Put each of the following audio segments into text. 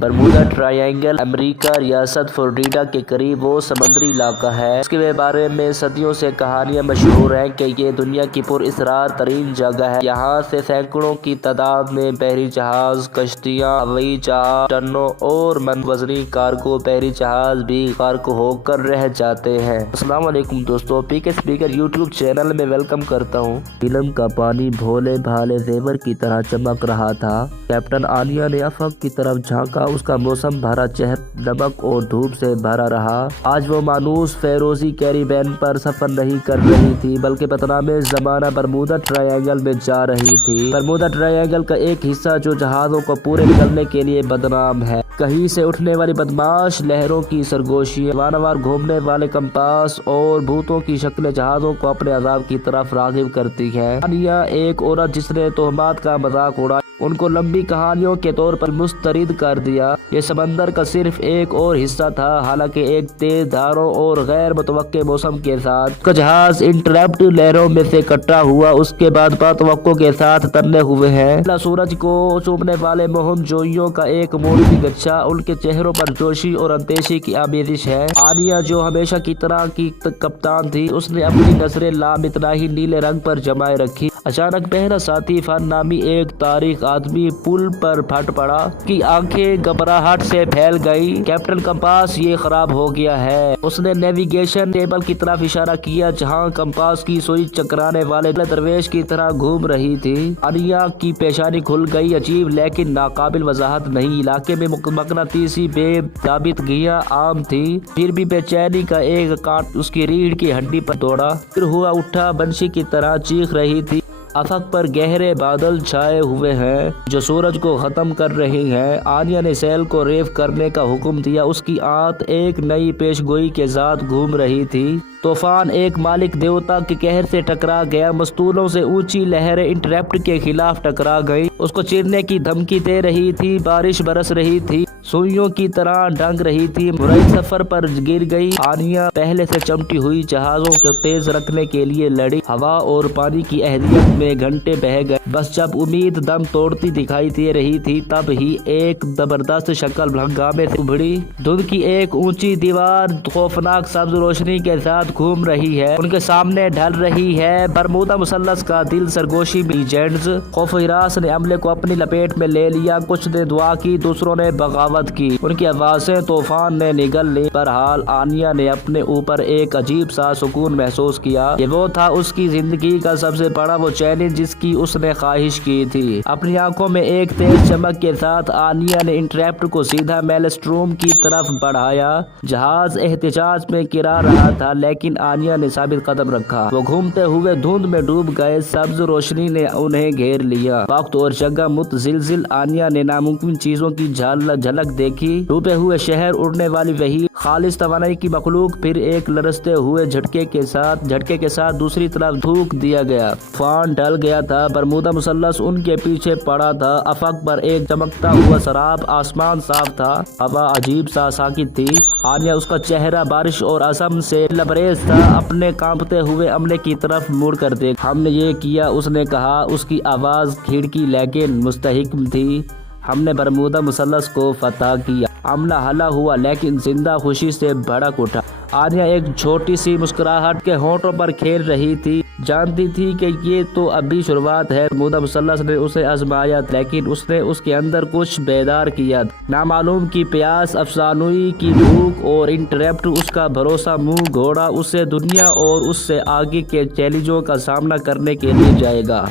Bermuda triangle امریکہ ریاست Florida کے قریب وہ سمندری علاقہ ہے اس کے بارے میں صدیوں سے کہانیاں مشہور ہیں کہ یہ دنیا کی پر اسرار ترین جگہ ہے۔ یہاں سے سینکڑوں کی تعداد میں بحری جہاز، کشتیاں، ہوائی جہاز، ٹنوں اور من وزنی کارگو بحری جہاز بھی غرق ہو کر رہ جاتے ہیں۔ السلام علیکم دوستو، پی کے اسپیکر یوٹیوب چینل میں ویلکم کرتا ہوں۔ فلم کا پانی بھولے بھالے زیور کی طرح چمک رہا تھا۔ کیپٹن آنیا نے افق کی طرف جھانکا، اس کا موسم بھرا چہرہ نمک اور دھوپ سے بھرا رہا۔ آج وہ مانوس فیروزی کیریبین پر سفر نہیں کر رہی تھی بلکہ بدنام زمانہ برمودا ٹرائینگل میں جا رہی تھی۔ برمودا ٹرائینگل کا ایک حصہ جو جہازوں کو پورے نکلنے کے لیے بدنام ہے۔ کہیں سے اٹھنے والی بدماش لہروں کی سرگوشیاں، وانوار گھومنے والے کمپاس اور بھوتوں کی شکلیں جہازوں کو اپنے عذاب کی طرف راغب کرتی ہیں۔ آنیا ایک عورت جس نے تہمات کا مذاق اڑایا، ان کو لمبی کہانیوں کے طور پر مسترد کر دیا۔ یہ سمندر کا صرف ایک اور حصہ تھا، حالانکہ ایک تیز دھاروں اور غیر متوقع موسم کے ساتھ اس کا جہاز انٹرپٹ لہروں میں سے کٹا ہوا اس کے بعد توقع کے ساتھ ترنے ہوئے ہے۔ سورج کو چومنے والے مہم جوئیوں کا ایک موڑی گچھا، ان کے چہروں پر جوشی اور اندیشی کی آمیزش ہے۔ آنیا جو ہمیشہ کی طرح کی کپتان تھی، اس نے اپنی نظریں لامتناہی نیلے رنگ پر جمائے رکھی۔ اچانک پہلا ساتھی فن نامی ایک تاریخ آدمی پل پر پھٹ پڑا، کی آنکھیں گھبراہٹ سے پھیل گئی۔ کیپٹن کمپاس، یہ خراب ہو گیا ہے۔ اس نے نیویگیشن ٹیبل کی طرف اشارہ کیا جہاں کمپاس کی سوئی چکرانے والے درویش کی طرح گھوم رہی تھی۔ آنیا کی پیشانی کھل گئی، عجیب لیکن ناقابل وضاحت نہیں۔ علاقے میں مقناطیسی بے ضابط گیاں عام تھی، پھر بھی بے چینی کا ایک کانٹ اس کی ریڑھ کی ہڈی پر دوڑا۔ پھر ہوا اٹھا بنشی کی طرح چیخ رہی تھی۔ افق پر گہرے بادل چھائے ہوئے ہیں جو سورج کو ختم کر رہے ہیں۔ آنیا نے سیل کو ریو کرنے کا حکم دیا، اس کی آنت ایک نئی پیش گوئی کے ساتھ گھوم رہی تھی۔ طوفان ایک مالک دیوتا کے قہر سے ٹکرا گیا، مستولوں سے اونچی لہریں انٹرپٹ کے خلاف ٹکرا گئی، اس کو چیرنے کی دھمکی دے رہی تھی۔ بارش برس رہی تھی، سوئیوں کی طرح ڈھنگ رہی تھی، مرئی سفر پر گر گئی۔ آنیا پہلے سے چمٹی ہوئی جہازوں کو تیز رکھنے کے لیے لڑی۔ ہوا اور پانی کی اہلیت میں گھنٹے بہ گئے، بس جب امید دم توڑتی دکھائی دے رہی تھی تب ہی ایک زبردست شکل ہنگامے سے ابھری۔ دھند کی ایک اونچی دیوار خوفناک سبز روشنی کے ساتھ گھوم رہی ہے، ان کے سامنے ڈھل رہی ہے برمودا مثلث کا دل سرگوشی میں لیجنڈز۔ خوف و ہراس نے عملے کو اپنی لپیٹ میں لے لیا، کچھ نے دعا کی، دوسروں نے بغاوت کی، ان کی آوازیں طوفان نے نگل لی۔ بہرحال آنیا نے اپنے اوپر ایک عجیب سا سکون محسوس کیا، یہ وہ تھا اس کی زندگی کا سب سے بڑا وہ چیلنج جس کی اس نے خواہش کی تھی۔ اپنی آنکھوں میں ایک تیز چمک کے ساتھ آنیا نے انٹرپٹ کو سیدھا میلسٹروم کی طرف بڑھایا۔ جہاز احتجاج میں گرا رہا تھا لیکن آنیا نے ثابت قدم رکھا۔ وہ گھومتے ہوئے دھند میں ڈوب گئے، سبز روشنی نے انہیں گھیر لیا۔ وقت اور جگہ متزلزل، آنیا نے ناممکن چیزوں کی جھلک دیکھی، ڈوبے ہوئے شہر، اڑنے والی وحی خالص توانائی کی مخلوق، پھر ایک لرزتے ہوئے جھٹکے کے ساتھ دوسری طرف دھوک دیا گیا۔ طوفان ڈل گیا تھا، برمودا مثلث ان کے پیچھے پڑا تھا۔ افق پر ایک چمکتا ہوا سراب، آسمان صاف تھا، ہوا عجیب سا ساکت تھی۔ آنیا، اس کا چہرہ بارش اور عزم سے لبریز تھا، اپنے کانپتے ہوئے عملے کی طرف مڑ کر دیکھا۔ ہم نے یہ کیا، اس نے کہا، اس کی آواز کھڑکی لیکن مستحکم تھی۔ ہم نے برمودا مثلث کو فتح کیا۔ عملہ ہلا ہوا لیکن زندہ خوشی سے بھڑک اٹھا۔ آنیا ایک چھوٹی سی مسکراہٹ کے ہونٹوں پر کھیل رہی تھی، جانتی تھی کہ یہ تو ابھی شروعات ہے۔ برمودا مثلث نے اسے آزمایا لیکن اس نے اس کے اندر کچھ بیدار کیا، نامعلوم کی پیاس، افسانوی کی بھوک، اور انٹرپٹ اس کا بھروسہ منہ گھوڑا اسے دنیا اور اس سے آگے کے چیلنجوں کا سامنا کرنے کے لیے جائے گا۔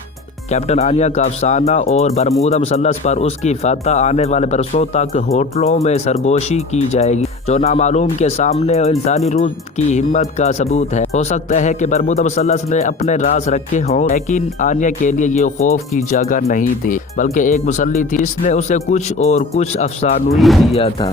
کیپٹن آنیا کا افسانہ اور برمودا مثلث پر اس کی فتح آنے والے برسوں تک ہوٹلوں میں سرگوشی کی جائے گی، جو نامعلوم کے سامنے انسانی روح کی ہمت کا ثبوت ہے۔ ہو سکتا ہے کہ برمودا مثلث نے اپنے راز رکھے ہوں لیکن آنیا کے لیے یہ خوف کی جگہ نہیں تھی بلکہ ایک مسلی تھی، اس نے اسے کچھ افسانوی دیا تھا۔